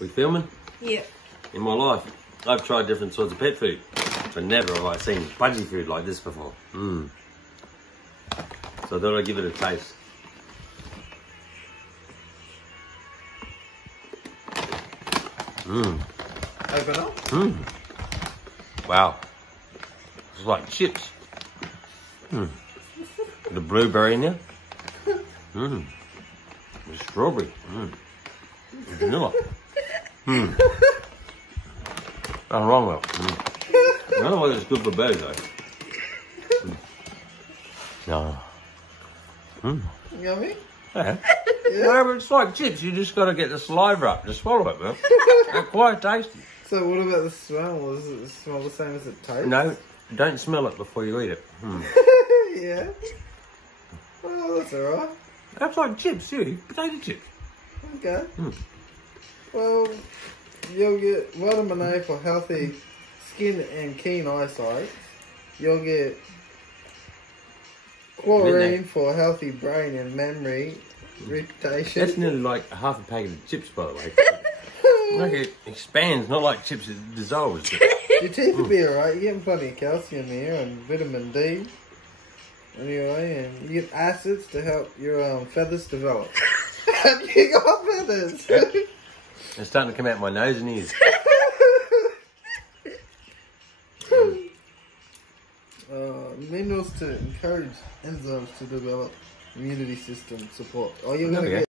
We filming? Yeah. In my life, I've tried different sorts of pet food, but never have I seen pudgy food like this before. So I thought I'd give it a taste. Open up. Wow. It's like chips. The blueberry in there. The strawberry. Vanilla. Nothing wrong with it. I don't know whether it's good for birds though. No. Yummy? Yeah. Whatever, it's like chips. You just got to get the saliva up to swallow it, man. They're quite tasty. So what about the smell? Does it smell the same as it tastes? No, don't smell it before you eat it. Yeah. Oh, that's alright. That's like chips, too. Potato chips. Okay. Well, you'll get vitamin A for healthy skin and keen eyesight. You'll get chlorine for healthy brain and memory reputation. That's nearly like half a packet of chips, by the way. Like it expands, not like chips, it dissolves. Your teeth will be alright. You're getting plenty of calcium here and vitamin D. Anyway, and you get acids to help your feathers develop. And you got feathers. Yep. They're starting to come out my nose and ears. Minerals to encourage enzymes to develop immunity system support. Oh, you're gonna get